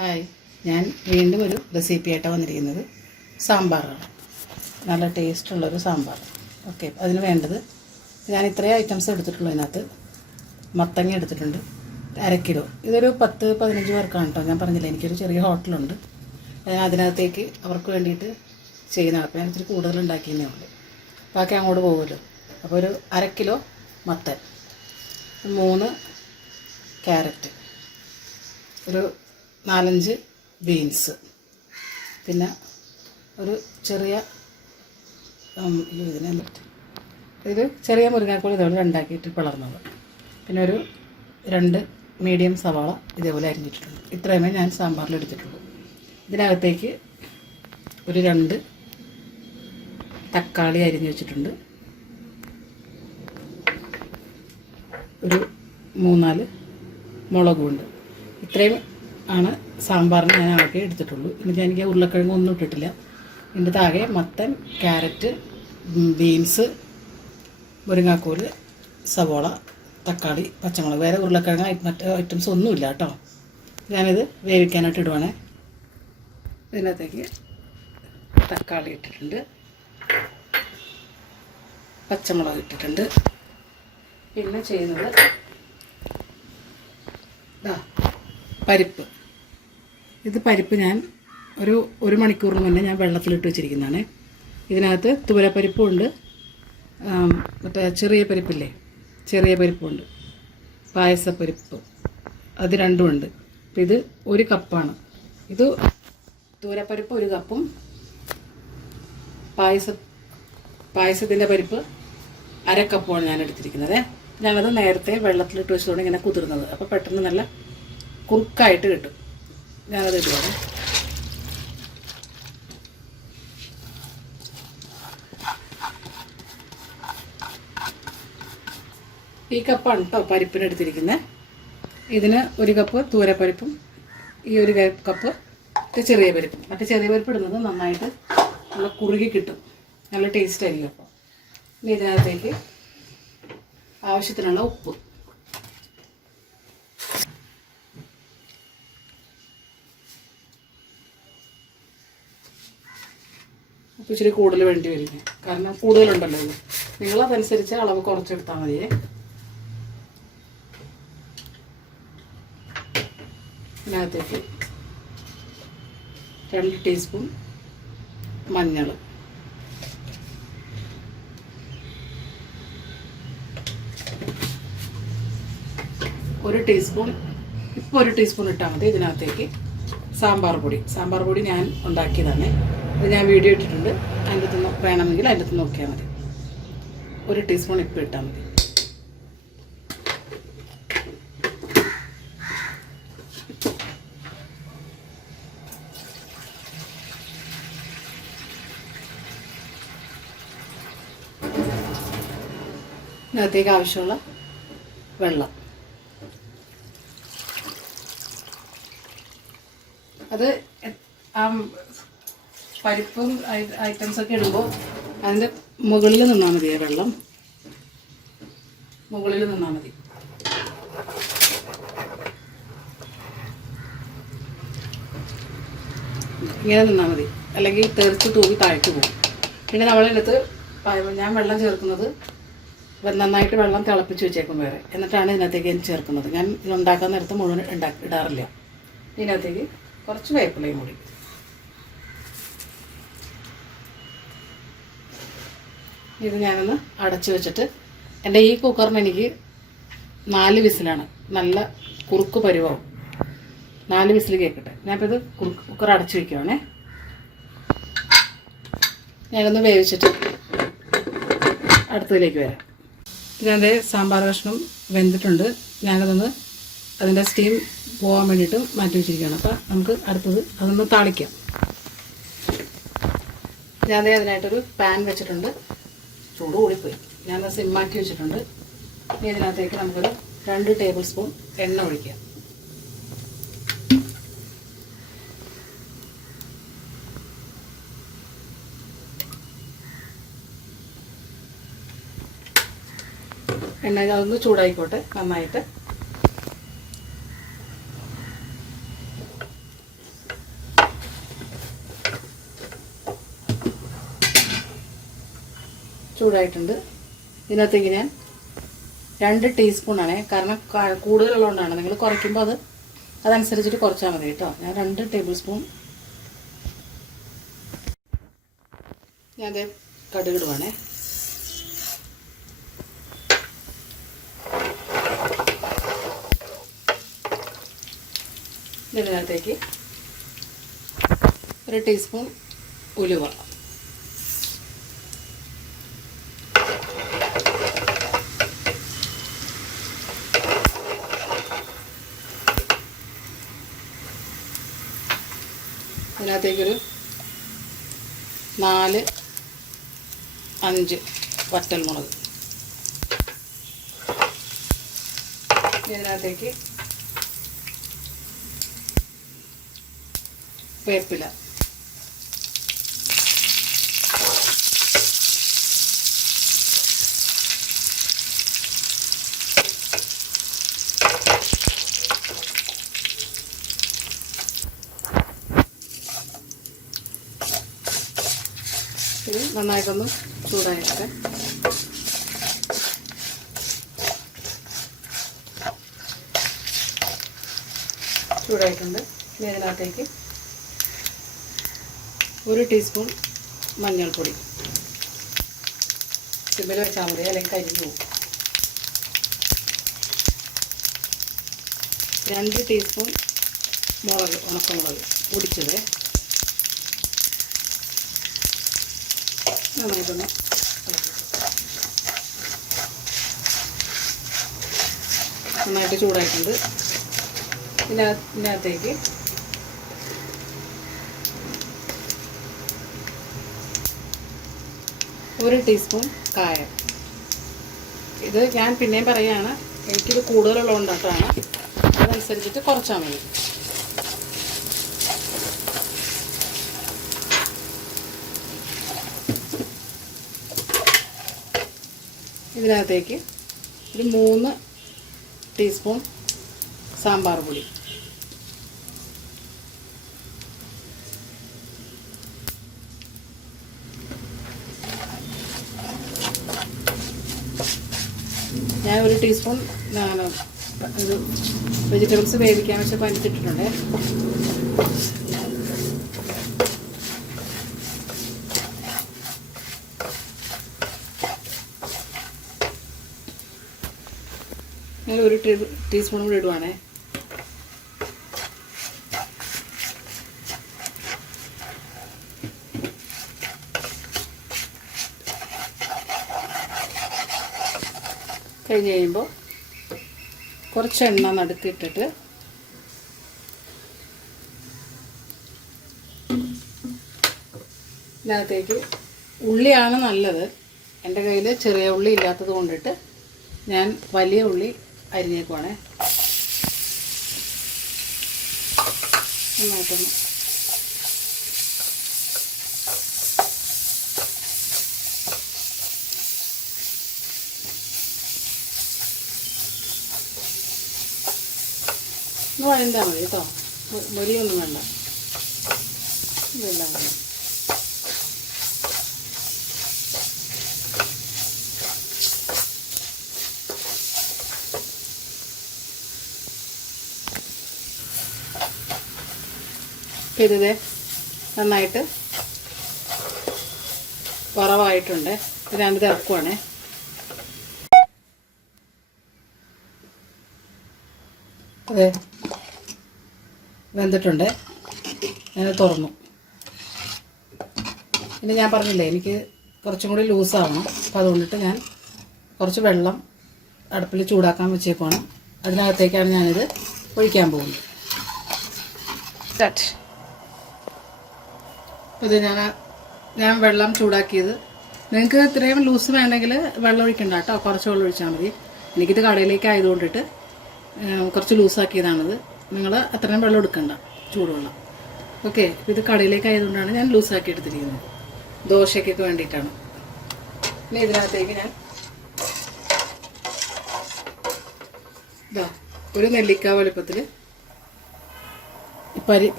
Hi, ഞാൻ വീണ്ടും ഒരു റെസിപ്പി ആയിട്ടാണ് വന്നിരിക്കുന്നത്. സാമ്പാറാണ്. നല്ല ടേസ്റ്റുള്ളൊരു സാമ്പാർ. ഓക്കെ, അതിന് വേണ്ടത് ഞാൻ ഇത്രയും ഐറ്റംസ് എടുത്തിട്ടുള്ളൂ. അതിനകത്ത് മത്തങ്ങ എടുത്തിട്ടുണ്ട് 1/2 കിലോ. ഇതൊരു 10-15 പേർക്കാണ് കേട്ടോ. ഞാൻ പറഞ്ഞില്ല, എനിക്കൊരു ചെറിയ ഹോട്ടലുണ്ട്. അതിനകത്തേക്ക് അവർക്ക് വേണ്ടിയിട്ട് ചെയ്യുന്നതാണ്. അപ്പോൾ ഞാൻ ഇത്തിരി കൂടുതൽ ഉണ്ടാക്കിയതേ ഉള്ളൂ. ബാക്കി അങ്ങോട്ട് പോകുമല്ലോ. അപ്പോൾ ഒരു 1/2 കിലോ മത്തൻ, 3 ക്യാരറ്റ്, ഒരു 4-5 ബീൻസ്, പിന്നെ ഒരു ചെറിയ ഇത് ചെറിയ മുരിങ്ങാക്കോൽ ഇതേപോലെ രണ്ടാക്കിയിട്ട് പിളർന്നത്, പിന്നെ ഒരു 2 മീഡിയം സവാള ഇതേപോലെ അരിഞ്ഞിട്ടിട്ടുണ്ട്. ഇത്രയുമേ ഞാൻ സാമ്പാറിൽ എടുത്തിട്ടുള്ളൂ. ഇതിനകത്തേക്ക് ഒരു 2 തക്കാളി അരിഞ്ഞ് വെച്ചിട്ടുണ്ട്. ഒരു 3-4 മുളകുണ്ട്. ഇത്രയും ആണ് സാമ്പാറിന് ഞാൻ ആകെ എടുത്തിട്ടുള്ളൂ. എന്നിട്ട് എനിക്ക് ഉരുളക്കിഴങ്ങ് ഒന്നും ഇട്ടിട്ടില്ല. ഇതിൻ്റെ താഴെ മത്തൻ, ക്യാരറ്റ്, ബീൻസ്, മുരിങ്ങാക്കോൽ, സവോള, തക്കാളി, പച്ചമുളക്. വേറെ ഉരുളക്കിഴങ്ങ് മറ്റ് ഐറ്റംസ് ഒന്നുമില്ല കേട്ടോ. ഞാനിത് വേവിക്കാനായിട്ട് ഇടുവാണേ. ഇതിനകത്തേക്ക് തക്കാളി ഇട്ടിട്ടുണ്ട്, പച്ചമുളക് ഇട്ടിട്ടുണ്ട്. പിന്നെ ചെയ്യുന്നത് പരിപ്പ്. ഇത് പരിപ്പ് ഞാൻ ഒരു മണിക്കൂറിന് മുന്നേ ഞാൻ വെള്ളത്തിലിട്ട് വെച്ചിരിക്കുന്നതാണ്. ഇതിനകത്ത് തുവരപ്പരിപ്പുണ്ട്, മറ്റേ ചെറിയ പരിപ്പില്ലേ, ചെറിയ പരിപ്പുണ്ട്, പായസപ്പരിപ്പ്, അത് രണ്ടുമുണ്ട്. അപ്പോൾ ഇത് 1 കപ്പാണ്. ഇത് തുവരപ്പരിപ്പ് 1 കപ്പും പായസത്തിൻ്റെ പരിപ്പ് 1/2 കപ്പുമാണ് ഞാൻ എടുത്തിരിക്കുന്നത്. ഞാനത് നേരത്തെ വെള്ളത്തിലിട്ട് വെച്ചതുകൊണ്ട് ഇങ്ങനെ കുതിർന്നത്. അപ്പോൾ പെട്ടെന്ന് നല്ല കുറുക്കായിട്ട് കിട്ടും. ഞാനത് ഇടുവാണ്. ഈ കപ്പാണ് കേട്ടോ പരിപ്പിന് എടുത്തിരിക്കുന്നത്. ഇതിന് 1 കപ്പ് തൂരപ്പരിപ്പും ഈ 1 കപ്പ് ചെറിയ പരിപ്പും. മറ്റേ ചെറിയ പരിപ്പ് ഇടുന്നത് നന്നായിട്ട് നല്ല കുറുകി കിട്ടും, നല്ല ടേസ്റ്റ് ആയിരിക്കും. അപ്പോൾ ഇനി ഇതിനകത്തേക്ക് ആവശ്യത്തിനുള്ള ഉപ്പ്, ഉപ്പ് ഇച്ചിരി കൂടുതൽ വേണ്ടി വരും, കാരണം കൂടുതലുണ്ടല്ലോ ഇത്. നിങ്ങളതനുസരിച്ച് അളവ് കുറച്ചെടുത്താൽ മതിയേ. ഇതിനകത്തേക്ക് 2 ടീസ്പൂൺ മഞ്ഞൾ, 1 ടീസ്പൂൺ, ഇപ്പോൾ 1 ടീസ്പൂൺ ഇട്ടാൽ മതി. ഇതിനകത്തേക്ക് സാമ്പാർ പൊടി ഞാൻ ഉണ്ടാക്കിയതാണ്. ഇത് ഞാൻ വീഡിയോ ഇട്ടിട്ടുണ്ട്. അതിൻ്റെ അകത്ത് വേണമെങ്കിൽ അതിൻ്റെ അകത്ത് നോക്കിയാൽ മതി. 1 ടീസ്പൂൺ ഇപ്പം ഇട്ടാൽ മതി. ഇതിനകത്തേക്ക് ആവശ്യമുള്ള വെള്ളം, അത് പരിപ്പും ഐറ്റംസൊക്കെ ഇടുമ്പോൾ അതിൻ്റെ മുകളിൽ നിന്നാൽ മതി. വെള്ളം മുകളിൽ നിന്നാൽ മതി. ഇങ്ങനെ നിന്നാൽ മതി, അല്ലെങ്കിൽ തെറിച്ച് തൂക്കി താഴ്ത്തു പോകും. പിന്നെ നമ്മളിതിനകത്ത് ഞാൻ വെള്ളം ചേർക്കുന്നത് നന്നായിട്ട് വെള്ളം തിളപ്പിച്ച് വെച്ചേക്കും വേറെ. എന്നിട്ടാണ് ഇതിനകത്തേക്ക് ഞാൻ ചേർക്കുന്നത്. ഞാൻ ഇതുണ്ടാക്കാൻ നേരത്ത് മുഴുവൻ ഇടാറില്ല. ഇതിനകത്തേക്ക് കുറച്ച് വേപ്പിലയും കൂടി. ഇത് ഞാനൊന്ന് അടച്ചു വെച്ചിട്ട്, എൻ്റെ ഈ കുക്കറിന് എനിക്ക് 4 വിസിലാണ്. നല്ല കുറുക്ക് പരിവാവും. 4 വിസിൽ കേൾക്കട്ടെ. ഞാനിപ്പോൾ ഇത് കുക്കർ അടച്ചു വയ്ക്കുവാണേ. ഞാനൊന്ന് വേവിച്ചിട്ട് അടുത്തതിലേക്ക് വരാം. ഇതിനകത്ത് സാമ്പാർ കഷ്ണം വെന്തിട്ടുണ്ട്. ഞാനതൊന്ന് അതിൻ്റെ സ്റ്റീം പോകാൻ വേണ്ടിയിട്ട് മാറ്റി വെച്ചിരിക്കുകയാണ്. അപ്പോൾ നമുക്ക് അടുത്തത് അതൊന്ന് താളിക്കാം. ഞാൻ അതിനായിട്ടൊരു പാൻ വെച്ചിട്ടുണ്ട്. ചൂട് കൂടിപ്പോയി. ഞാനത് സിമ്മാക്കി വെച്ചിട്ടുണ്ട്. ഇനി ഇതിനകത്തേക്ക് നമുക്കൊരു 2 ടേബിൾ സ്പൂൺ എണ്ണ ഒഴിക്കാം. എണ്ണ അതൊന്ന് ചൂടായിക്കോട്ടെ നന്നായിട്ട്. ചൂടായിട്ടുണ്ട്. ഇതിനകത്തേക്ക് ഞാൻ 2 ടീസ്പൂണാണ്, കാരണം കൂടുതലുള്ളതുകൊണ്ടാണ്. നിങ്ങൾ കുറയ്ക്കുമ്പോൾ അതനുസരിച്ചിട്ട് കുറച്ചാൽ മതി കേട്ടോ. ഞാൻ 2 ടേബിൾ സ്പൂൺ ഞാൻ കടുകിടുവാണേ. ഇതിനകത്തേക്ക് 1 ടീസ്പൂൺ ഉലുവ, ഇതിനകത്തേക്കൊരു 4-5 വറ്റൽമുളക്, ഇതിനകത്തേക്ക് വേപ്പില, ഇത് നന്നായിട്ടൊന്ന് ചൂടായിട്ട് ചൂടായിട്ടുണ്ട്. ഇനി ഇതിനകത്തേക്ക് 1 ടീസ്പൂൺ മഞ്ഞൾപ്പൊടി, സിമ്മിൽ വെച്ചാൽ മതി അല്ലെങ്കിൽ കരിഞ്ഞു പോകും. 2 ടീസ്പൂൺ മുളക്, ഉണക്കമുളക് പൊടിച്ചത്, നന്നായിട്ടൊന്ന് നന്നായിട്ട് ചൂടായിട്ടുണ്ട്. ഇതിനകത്തേക്ക് ഒരു ടീസ്പൂൺ കായം. ഇത് ഞാൻ പിന്നെയും പറയുകയാണ്, എനിക്കിത് കൂടുതലുള്ളതുകൊണ്ടാണ്, അതനുസരിച്ചിട്ട് കുറച്ചാൽ മതി. ഇതിനകത്തേക്ക് ഒരു 3 ടീസ്പൂൺ സാമ്പാർ പൊടി, ഞാൻ 1 ടീസ്പൂൺ ഇത് വെജിറ്റബിൾസ് വേവിക്കാൻ വെച്ച് പനിച്ചിട്ടിട്ടുണ്ട്. ഞാൻ 1 ടീസ്പൂൺ കൂടി ഇടുവാണേ. കഴിഞ്ഞ് കഴിയുമ്പോൾ കുറച്ച് എണ്ണ നടുക്കിട്ടിട്ട് ഇതിനകത്തേക്ക് ഉള്ളിയാണ് നല്ലത്. എൻ്റെ കയ്യിൽ ചെറിയ ഉള്ളി ഇല്ലാത്തത് കൊണ്ടിട്ട് ഞാൻ വലിയ ഉള്ളി അരിഞ്ഞേക്കുവാണേ. നന്നായിട്ടൊന്ന് വഴണ്ടാൽ മതി കേട്ടോ, മൊരിയൊന്നും വേണ്ട. ഇതെല്ലാം വേണം. ഇത് നന്നായിട്ട് വറവായിട്ടുണ്ട്. ഇത് ഞാനിത് ഇറക്കുവാണേ. അതെ, വെന്തിട്ടുണ്ട്. ഞാൻ തുറന്നു. പിന്നെ ഞാൻ പറഞ്ഞില്ലേ, എനിക്ക് കുറച്ചും കൂടി ലൂസാവണം. അപ്പോൾ അതുകൊണ്ടിട്ട് ഞാൻ കുറച്ച് വെള്ളം അടുപ്പിൽ ചൂടാക്കാൻ വെച്ചേക്കുവാണ്. അതിനകത്തേക്കാണ് ഞാനിത് ഒഴിക്കാൻ പോകുന്നത്. ഇത് ഞാൻ വെള്ളം ചൂടാക്കിയത്, നിങ്ങൾക്ക് ഇത്രയും ലൂസ് വേണമെങ്കിൽ വെള്ളം ഒഴിക്കണ്ട കേട്ടോ, കുറച്ച് വെള്ളം ഒഴിച്ചാൽ മതി. എനിക്കിത് കടയിലേക്ക് ആയതുകൊണ്ടിട്ട് കുറച്ച് ലൂസാക്കിയതാണിത്. നിങ്ങൾ അത്രയും വെള്ളം എടുക്കണ്ട, ചൂടുവെള്ളം. ഓക്കെ, ഇത് കടയിലേക്ക് ആയതുകൊണ്ടാണ് ഞാൻ ലൂസാക്കി എടുത്തിരിക്കുന്നത്. ദോശയ്ക്കൊക്കെ വേണ്ടിയിട്ടാണ്. പിന്നെ ഇതിനകത്തേക്ക് ഞാൻ ഒരു നെല്ലിക്ക വലുപ്പത്തിൽ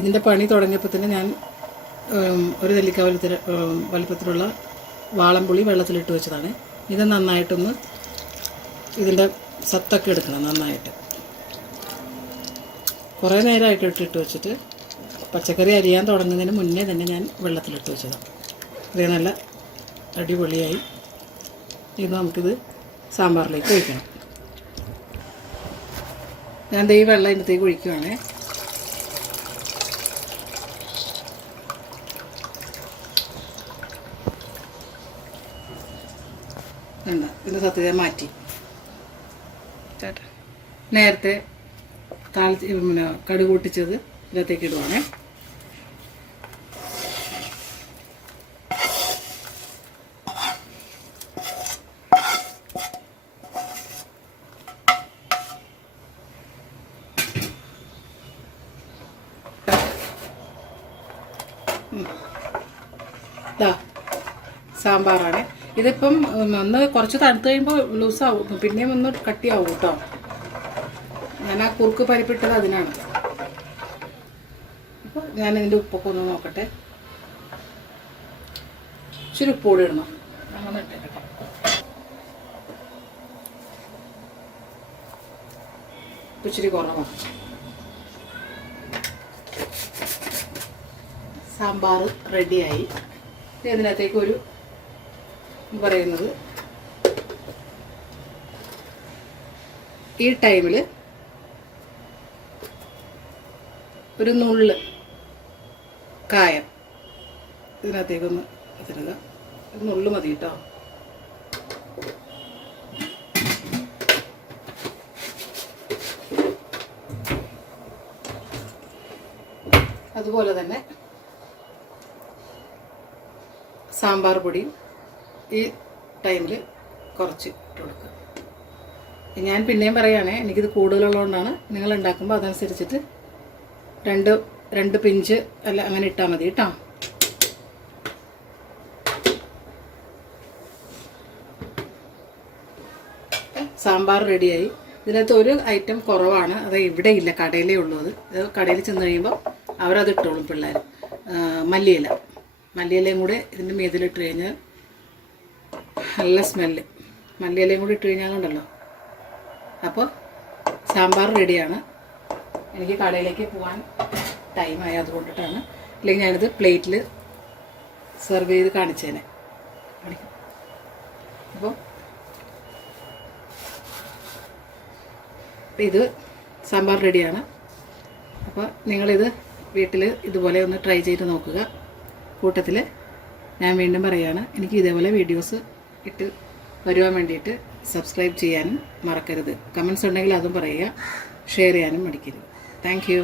ഇതിൻ്റെ പണി തുടങ്ങിയപ്പോൾ തന്നെ ഞാൻ ഒരു നെല്ലിക്ക വലുപ്പത്തിലുള്ള വാളംപുളി വെള്ളത്തിലിട്ട് വെച്ചതാണ്. ഇത് നന്നായിട്ടൊന്ന് ഇതിൻ്റെ സത്തൊക്കെ എടുക്കണം നന്നായിട്ട്. കുറേ നേരമായിട്ട് ഇട്ടിട്ട് വെച്ചിട്ട് പച്ചക്കറി അരിയാൻ തുടങ്ങുന്നതിന് മുന്നേ തന്നെ ഞാൻ വെള്ളത്തിലിട്ട് വെച്ചതാണ്. ഇത് നല്ല അടിപൊളിയായി. ഇത് നമുക്കിത് സാമ്പാറിലേക്ക് ഒഴിക്കണം. ഞാൻ ഈ വെള്ളം ഇതിനകത്തേക്ക് ഒഴിക്കുകയാണേ. എന്താ ഇതിൻ്റെ സത്യത മാറ്റി നേരത്തെ പിന്നെ കടുക് പൊട്ടിച്ചത് ഇതിനകത്തേക്ക് ഇടുവാണേ. സാമ്പാറാണ്. ഇതിപ്പം ഒന്ന് കുറച്ച് തണുത്ത് കഴിയുമ്പോൾ ലൂസാവും, പിന്നെയും ഒന്ന് കട്ടിയാവും കേട്ടോ. ഞാൻ ആ കുറുക്ക് പരിപ്പിട്ടത് അതിനാണ്. അപ്പോൾ ഞാനിതിൻ്റെ ഉപ്പൊക്കെ ഒന്ന് നോക്കട്ടെ. ഇച്ചിരി ഉപ്പ് കൂടി ഇടണം. അങ്ങനെ ഇട്ടേക്കട്ടെ. ഇച്ചിരി കുറവാണ്. സാമ്പാർ റെഡിയായി. ഇതിനകത്തേക്ക് ഒരു പറയുന്നത് ഈ ടൈമിൽ ഒരു നുള്ള് കായം ഇതിനകത്തേക്കൊന്ന് തരുക. നുള്ള് മതി കേട്ടോ. അതുപോലെ തന്നെ സാമ്പാർ പൊടിയും ഈ ടൈമിൽ കുറച്ച് ഇട്ട് കൊടുക്കുക. ഞാൻ പിന്നെയും പറയുകയാണേ, എനിക്കിത് കൂടുതലുള്ളതുകൊണ്ടാണ്. നിങ്ങൾ ഉണ്ടാക്കുമ്പോൾ അതനുസരിച്ചിട്ട് രണ്ട് പിഞ്ച് അല്ല അങ്ങനെ ഇട്ടാൽ മതി കേട്ടോ. സാമ്പാർ റെഡിയായി. ഇതിനകത്ത് ഒരു ഐറ്റം കുറവാണ്, അത് ഇവിടെ ഇല്ല, കടയിലേ ഉള്ളൂ. അത് കടയിൽ ചെന്ന് കഴിയുമ്പോൾ അവരത് ഇട്ടോളും പിള്ളേർ. മല്ലിയിലയും കൂടെ ഇതിൻ്റെ മീതിലിട്ട് കഴിഞ്ഞാൽ നല്ല സ്മെല്ല്. മല്ലിയിലയും കൂടി ഇട്ട് കഴിഞ്ഞാലുണ്ടല്ലോ. അപ്പോൾ സാമ്പാർ റെഡിയാണ്. എനിക്ക് കടയിലേക്ക് പോകാൻ ടൈമായി, അതുകൊണ്ടിട്ടാണ്. അല്ലെങ്കിൽ ഞാനിത് പ്ലേറ്റിൽ സെർവ് ചെയ്ത് കാണിച്ചേനെ. അപ്പോൾ ഇത് സാമ്പാർ റെഡിയാണ്. അപ്പോൾ നിങ്ങളിത് വീട്ടിൽ ഇതുപോലെ ഒന്ന് ട്രൈ ചെയ്ത് നോക്കുക. കൂട്ടത്തിൽ ഞാൻ വീണ്ടും പറയുകയാണ്, എനിക്ക് ഇതേപോലെ വീഡിയോസ് ഇട്ട് വരുവാൻ വേണ്ടിയിട്ട് സബ്സ്ക്രൈബ് ചെയ്യാനും മറക്കരുത്. കമൻസ് ഉണ്ടെങ്കിൽ അതും പറയുക, ഷെയർ ചെയ്യാനും മടിക്കരുത്. Thank you.